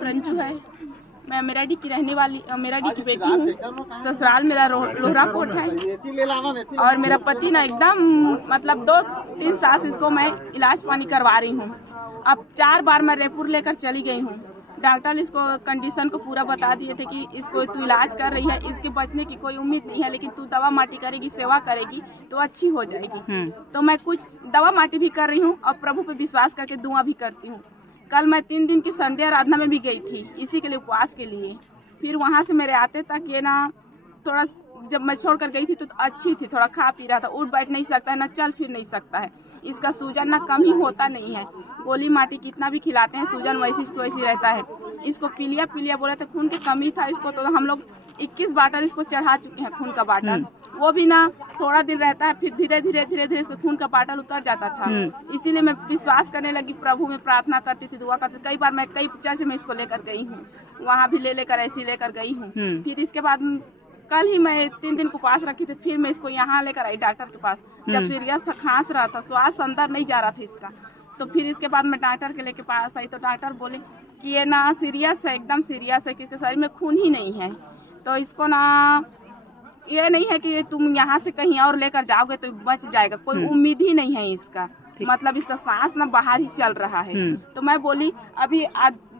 रंजू है। मैं मेराडी की रहने वाली, मेराडी की बेटी हूँ। ससुराल मेरा लोहरा कोट है और मेरा पति ना एकदम मतलब 2-3 साल से इसको मैं इलाज पानी करवा रही हूँ। अब 4 बार मैं रेपुर लेकर चली गई हूँ। डॉक्टर इसको कंडीशन को पूरा बता दिए थे कि इसको तू इलाज कर रही है, इसके बचने की कोई उम्मीद नहीं है, लेकिन तू दवा माटी करेगी, सेवा करेगी तो अच्छी हो जाएगी। तो मैं कुछ दवा माटी भी कर रही हूँ और प्रभु पे विश्वास करके दुआ भी करती हूँ। कल मैं 3 दिन की संडे आराधना में भी गई थी इसी के लिए, उपवास के लिए। फिर वहाँ से मेरे आते तक ये ना थोड़ा, जब मैं छोड़ कर गई थी तो अच्छी थी, थोड़ा खा पी रहा था, उठ बैठ नहीं सकता है, ना चल फिर नहीं सकता है। इसका सूजन ना कम ही होता नहीं है, गोली माटी कितना भी खिलाते हैं सूजन वैसी रहता है। इसको पीलिया बोले तो खून की कमी था इसको, तो हम लोग 21 बाटल इसको चढ़ा चुके हैं खून का बाटल। वो भी ना थोड़ा दिन रहता है, फिर धीरे धीरे इसको खून का बाटल उतर जाता था। इसीलिए मैं विश्वास करने लगी, प्रभु में प्रार्थना करती थी, दुआ करती थी। कई बार मैं कई चर्च में इसको लेकर गई हूँ, वहाँ भी लेकर ऐसी लेकर गई हूँ। फिर इसके बाद कल ही मैं 3 दिन को पास रखी थी, फिर मैं इसको यहाँ लेकर आई डॉक्टर के पास। जब सीरियस था, खांस रहा था, श्वास अंदर नहीं जा रहा था इसका, तो फिर इसके बाद मैं डॉक्टर के लेके पास आई तो डॉक्टर बोले कि ये ना सीरियस है, एकदम सीरियस है, कि इसके शरीर में खून ही नहीं है। तो इसको ना ये नहीं है कि तुम यहाँ से कहीं और लेकर जाओगे तो बच जाएगा, कोई उम्मीद ही नहीं है इसका, मतलब इसका सांस ना बाहर ही चल रहा है। तो मैं बोली अभी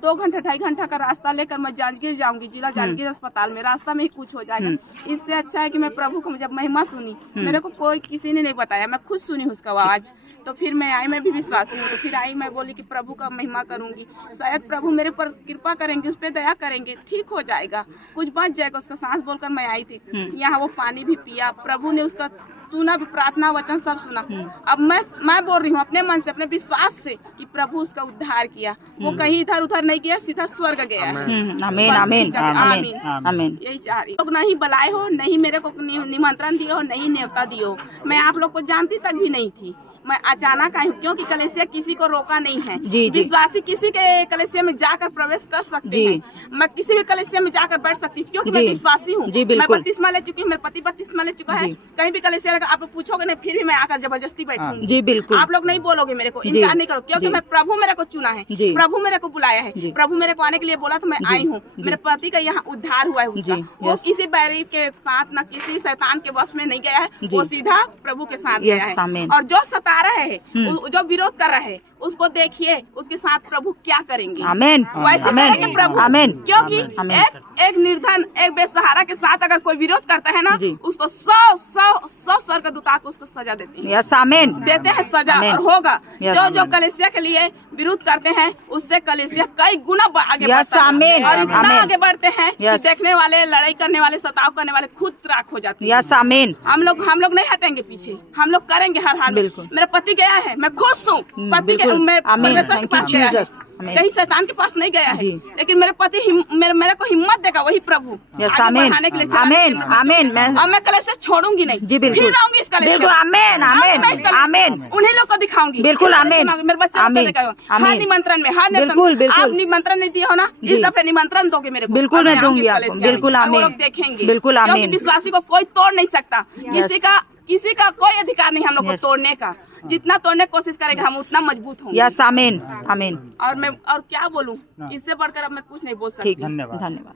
2 घंटा 2.5 घंटा का रास्ता लेकर मैं जांजगीर जाऊंगी, जिला जांजगीर अस्पताल में, रास्ता में ही कुछ हो जाएगा। इससे अच्छा है कि मैं प्रभु को जब महिमा सुनी, मेरे को कोई किसी ने नहीं बताया, मैं खुद सुनी उसका आवाज, तो फिर मैं आई, मैं भी विश्वासी हूँ। तो फिर आई, मैं बोली कि प्रभु का महिमा करूंगी, शायद प्रभु मेरे पर कृपा करेंगे, उस पर दया करेंगे, ठीक हो जाएगा, कुछ बच जाएगा उसका सांस। बोलकर मैं आई थी यहाँ, वो पानी भी पिया, प्रभु ने उसका सुना भी, प्रार्थना वचन सब सुना। अब मैं बोल रही हूँ अपने मन से, अपने विश्वास से कि प्रभु उसका उद्धार किया, वो कहीं इधर उधर नहीं किया, सीधा स्वर्ग गया है। आमीन आमीन आमीन आमीन। यही चाह रही लोग, नहीं बुलाए हो, नहीं मेरे को निमंत्रण दिए हो, नहीं न्योता दिए हो, मैं आप लोग को जानती तक भी नहीं थी। मैं अचानक आई हूँ क्योंकि कलेसिया किसी को रोका नहीं है। विश्वासी किसी के कलेसिया में जाकर प्रवेश कर सकते हैं, मैं किसी भी कलेसिया में जाकर बैठ सकती हूँ क्योंकि मैं विश्वासी हूँ। मैं बपतिस्मा ले चुकी हूँ, मेरे पति बपतिस्मा ले चुका है। कहीं भी कलेसिया आप लोग पूछोगे नहीं, फिर भी मैं आकर जबरदस्ती बैठूंगी। जी बिल्कुल, आप लोग नहीं बोलोगे मेरे को, इनकार नहीं करो, क्योंकि मैं प्रभु मेरे को चुना है, प्रभु मेरे को बुलाया है, प्रभु मेरे को आने के लिए बोला तो मैं आई हूँ। मेरे पति का यहाँ उद्धार हुआ है उसका, वो किसी बैरी के साथ न किसी शैतान के वश में नहीं गया है, वो सीधा प्रभु के साथ गया है। और जो सता रहा है, जो विरोध कर रहा है, उसको देखिए उसके साथ प्रभु क्या करेंगे। आमीन। वैसे करेंगे प्रभु। आमीन। क्योंकि एक निर्धन, एक बेसहारा के साथ अगर कोई विरोध करता है ना, उसको 100 स्वर्गदूत आकर उसको सजा देते हैं। यस आमीन। देते हैं सजा, और होगा। जो कलेसिया के लिए विरोध करते हैं उससे कलेसिया कई गुना आगे बढ़ता है, और इतना आगे बढ़ते हैं कि देखने वाले, लड़ाई करने वाले, सताव करने वाले खुद राख हो जाते हैं। यस आमीन। हम लोग नहीं हटेंगे पीछे, हम लोग करेंगे हर हाल में। मेरा पति गया है, मैं खुश हूँ, पति के परमेश्वर के पास गया है, कहीं शैतान के पास नहीं गया है, लेकिन मेरे पति मेरे को हिम्मत देगा वही प्रभु आगे बढ़ाने के लिए। आमीन आमीन। मैं कलेसिया छोड़ूंगी नहीं, फिर आऊंगी इस कलेसिया। बिल्कुल आमीन आमीन आमीन। उन्हीं लोग को दिखाऊंगी। बिल्कुल आमीन। मेरे बच्चे हर निमंत्रण में, हर आप निमंत्रण नहीं दिए हो ना, इस दफे निमंत्रण दोगे मेरे को। बिल्कुल मैं दूंगी आपको। बिल्कुल आमीन। देखेंगे, बिल्कुल आमीन। विश्वासी को कोई तोड़ नहीं सकता, किसी का कोई अधिकार नहीं हम लोग को तोड़ने का। जितना तोड़ने की कोशिश करेंगे हम उतना मजबूत होंगे। यस आमीन आमीन। और मैं क्या बोलूं, इससे बढ़कर अब मैं कुछ नहीं बोल सकती। धन्यवाद।